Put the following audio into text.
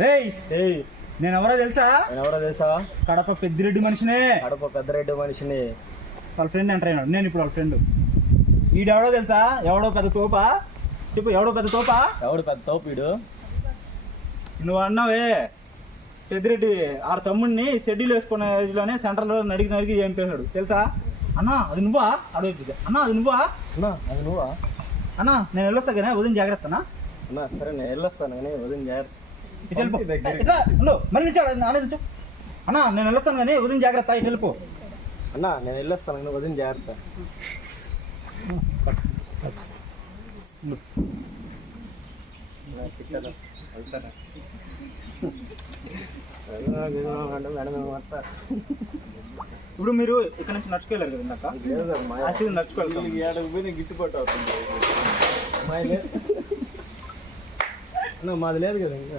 రేయ్ ఏయ్ నేను ఎవరో తెలుసా? ఎవరో తెలుసా? కడప పెద్దిరెడ్డి మనిషినే. కడప పెద్దరెడ్డి మనిషిని. వాళ్ళ ఫ్రెండ్ ఎంటర్ అయినాడు, నేను ఇప్పుడు వాళ్ళ ఫ్రెండ్. ఈడెవడో తెలుసా? ఎవడో పెద్ద తోపా? చెప్పు, ఎవడో పెద్ద తోపా? ఎవడు పెద్ద తోపిడు? నువ్వు అన్నావే పెద్దిరెడ్డి ఆడ తమ్ముడిని షెడ్యూల్ వేసుకునేలోనే సెంటర్లో నడిగి చంపేశాడు తెలుసా? అన్నా అది నువ్వా? అడవి అన్నా అది నువ్వా? అన్నా అది నువ్వా? అన్నా నేను వెళ్ళొస్తా కానీ ఉదయం జాగ్రత్త అన్నా. అన్నా సరే నేను వెళ్ళొస్తాను కానీ ఉదయం జాగ్రత్త. మళ్ళీ నిల్చో. అన్నా నేను వెళ్ళొస్తాను కానీ ఉదయం జాగ్రత్త, ఇటు వెళ్ళిపో. అన్నా నేను వెళ్ళొస్తాను కానీ ఉదయం జాగ్రత్త. ఇప్పుడు మీరు ఇక్కడ నుంచి నడుచుకోలేరు కదా ఇందాక? నడుచుకోవాలి, గిట్టుబాటు అవుతుంది. మాది లేదు కదా ఇంకా.